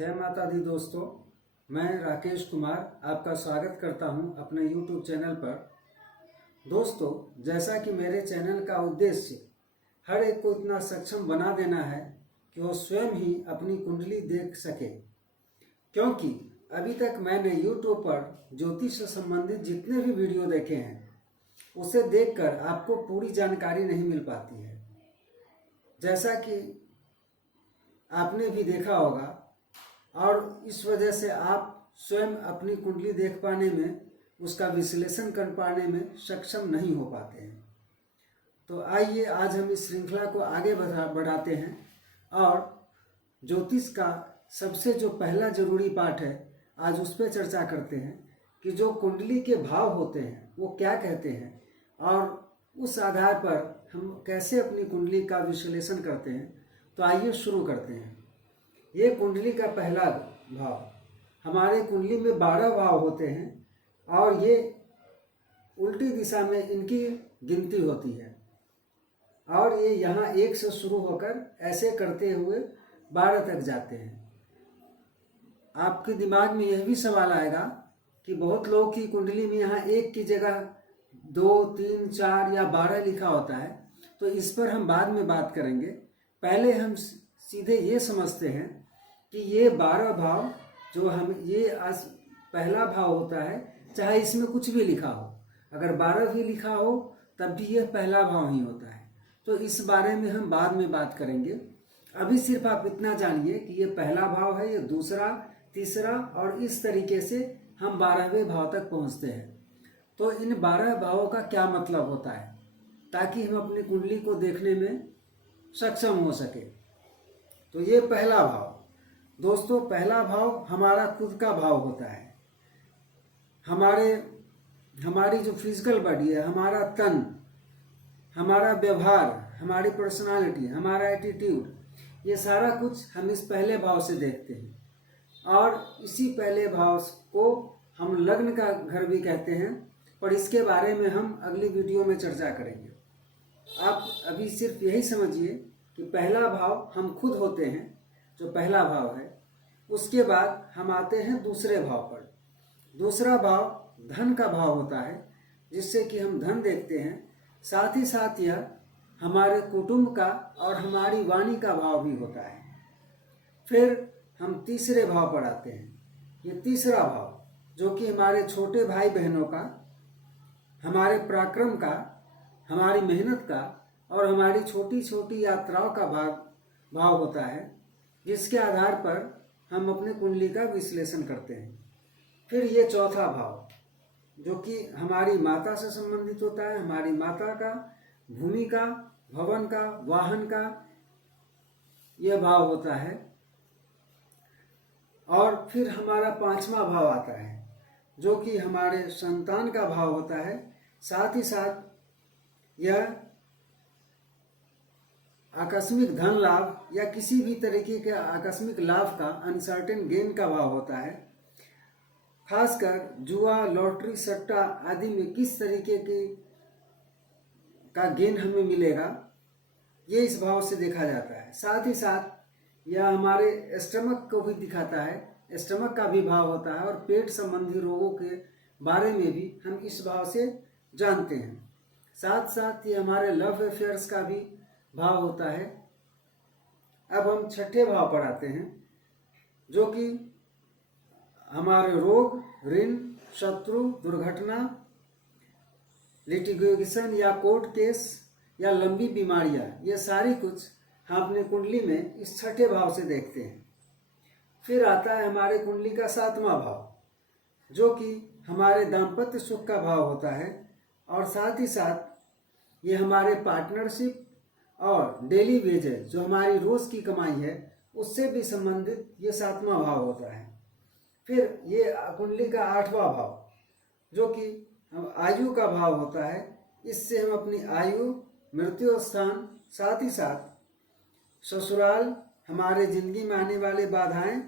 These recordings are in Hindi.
जय माता दी दोस्तों, मैं राकेश कुमार आपका स्वागत करता हूं अपने YouTube चैनल पर। दोस्तों, जैसा कि मेरे चैनल का उद्देश्य हर एक को इतना सक्षम बना देना है कि वो स्वयं ही अपनी कुंडली देख सके, क्योंकि अभी तक मैंने YouTube पर ज्योतिष से संबंधित जितने भी वीडियो देखे हैं उसे देखकर आपको पूरी जानकारी नहीं मिल पाती है। जैसा कि आपने भी देखा होगा और इस वजह से आप स्वयं अपनी कुंडली देख पाने में, उसका विश्लेषण कर पाने में सक्षम नहीं हो पाते हैं। तो आइए आज हम इस श्रृंखला को आगे बढ़ाते हैं और ज्योतिष का सबसे जो पहला जरूरी पाठ है आज उस पर चर्चा करते हैं कि जो कुंडली के भाव होते हैं वो क्या कहते हैं और उस आधार पर हम कैसे अपनी कुंडली का विश्लेषण करते हैं। तो आइए शुरू करते हैं। ये कुंडली का पहला भाव, हमारे कुंडली में 12 भाव होते हैं और ये उल्टी दिशा में इनकी गिनती होती है और ये यहाँ 1 से शुरू होकर ऐसे करते हुए 12 तक जाते हैं। आपके दिमाग में यह भी सवाल आएगा कि बहुत लोगों की कुंडली में यहाँ 1 की जगह 2, 3, 4 या 12 लिखा होता है, तो इस पर हम बाद में बात करेंगे। पहले हम सीधे ये समझते हैं कि ये 12 भाव जो हम ये आज पहला भाव होता है, चाहे इसमें कुछ भी लिखा हो, अगर 12 भी लिखा हो तब भी यह पहला भाव ही होता है। तो इस बारे में हम बाद में बात करेंगे। अभी सिर्फ आप इतना जानिए कि ये पहला भाव है, ये दूसरा, तीसरा और इस तरीके से हम 12वें भाव तक पहुंचते हैं। तो इन 12 भावों का क्या मतलब होता है ताकि हम अपनी कुंडली को देखने में सक्षम हो सके। तो ये पहला भाव दोस्तों, पहला भाव हमारा खुद का भाव होता है। हमारी जो फिजिकल बॉडी है, हमारा तन, हमारा व्यवहार, हमारी पर्सनालिटी, हमारा एटीट्यूड, ये सारा कुछ हम इस पहले भाव से देखते हैं और इसी पहले भाव को हम लग्न का घर भी कहते हैं, पर इसके बारे में हम अगली वीडियो में चर्चा करेंगे। आप अभी सिर्फ यही समझिए कि पहला भाव हम खुद होते हैं, जो पहला भाव है। उसके बाद हम आते हैं दूसरे भाव पर। दूसरा भाव धन का भाव होता है, जिससे कि हम धन देखते हैं। साथ ही साथ यह हमारे कुटुंब का और हमारी वाणी का भाव भी होता है। फिर हम तीसरे भाव पर आते हैं। ये तीसरा भाव जो कि हमारे छोटे भाई बहनों का, हमारे पराक्रम का, हमारी मेहनत का और हमारी छोटी छोटी यात्राओं का भाव होता है, जिसके आधार पर हम अपने कुंडली का विश्लेषण करते हैं। फिर ये चौथा भाव जो कि हमारी माता से संबंधित होता है, हमारी माता का, भूमि का, भवन का, वाहन का यह भाव होता है। और फिर हमारा 5वां भाव आता है जो कि हमारे संतान का भाव होता है। साथ ही साथ यह आकस्मिक धन लाभ या किसी भी तरीके के आकस्मिक लाभ का, अनसर्टेन गेन का भाव होता है। खासकर जुआ, लॉटरी, सट्टा आदि में किस तरीके का गेन हमें मिलेगा, ये इस भाव से देखा जाता है। साथ ही साथ यह हमारे स्टमक को भी दिखाता है, स्टमक का भी भाव होता है और पेट संबंधी रोगों के बारे में भी हम इस भाव से जानते हैं। साथ साथ ये हमारे लव अफेयर्स का भी भाव होता है। अब हम छठे भाव पर आते हैं जो कि हमारे रोग, ऋण, शत्रु, दुर्घटना, लिटिगेशन या कोर्ट केस या लंबी बीमारियां, ये सारी कुछ हम अपने कुंडली में इस छठे भाव से देखते हैं। फिर आता है हमारे कुंडली का 7वां भाव जो कि हमारे दाम्पत्य सुख का भाव होता है और साथ ही साथ ये हमारे पार्टनरशिप और डेली वेजेस, जो हमारी रोज की कमाई है, उससे भी संबंधित ये 7वां भाव होता है। फिर ये कुंडली का 8वां भाव जो कि हम आयु का भाव होता है। इससे हम अपनी आयु, मृत्यु स्थान, साथ ही साथ ससुराल, हमारे जिंदगी में आने वाले बाधाएं,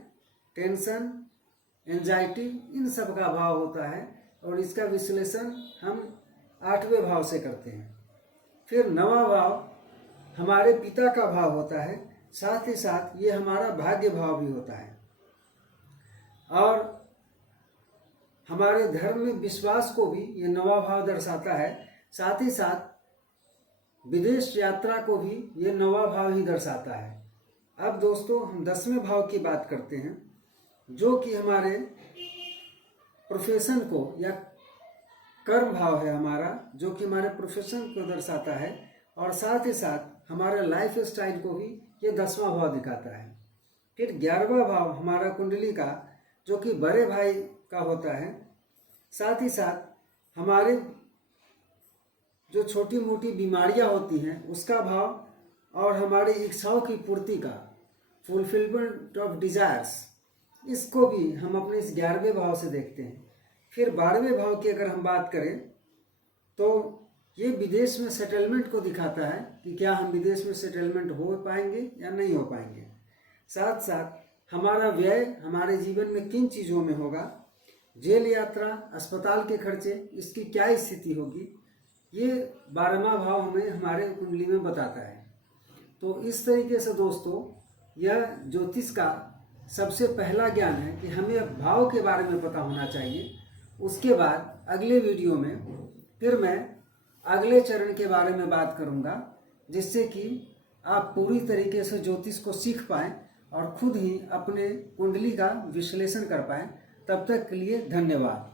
टेंशन, एंजाइटी, इन सब का भाव होता है और इसका विश्लेषण हम 8वें भाव से करते हैं। फिर 9वां भाव हमारे पिता का भाव होता है। साथ ही साथ ये हमारा भाग्य भाव भी होता है। और हमारे धर्म में विश्वास को भी ये नवा भाव दर्शाता है। साथ ही साथ विदेश यात्रा को भी ये नवा भाव ही दर्शाता है। अब दोस्तों हम 10वें भाव की बात करते हैं, जो कि हमारे प्रोफेशन को या कर्म भाव है हमारा, जो कि हमारे प्रोफेशन को दर्शाता है और साथ ही साथ हमारे लाइफ स्टाइल को भी ये 10वां भाव दिखाता है। फिर 11वां भाव हमारा कुंडली का, जो कि बड़े भाई का होता है। साथ ही साथ हमारे जो छोटी मोटी बीमारियां होती हैं उसका भाव और हमारी इच्छाओं की पूर्ति का, फुलफिलमेंट ऑफ डिजायर्स, इसको भी हम अपने इस 11वें भाव से देखते हैं। फिर 12वें भाव की अगर हम बात करें तो ये विदेश में सेटलमेंट को दिखाता है कि क्या हम विदेश में सेटलमेंट हो पाएंगे या नहीं हो पाएंगे। साथ साथ हमारा व्यय हमारे जीवन में किन चीज़ों में होगा, जेल यात्रा, अस्पताल के खर्चे, इसकी क्या स्थिति होगी, ये 12वां भाव हमें हमारे कुंडली में बताता है। तो इस तरीके से दोस्तों यह ज्योतिष का सबसे पहला ज्ञान है कि हमें भाव के बारे में पता होना चाहिए। उसके बाद अगले वीडियो में फिर मैं अगले चरण के बारे में बात करूंगा, जिससे कि आप पूरी तरीके से ज्योतिष को सीख पाएँ और खुद ही अपने कुंडली का विश्लेषण कर पाएँ। तब तक के लिए धन्यवाद।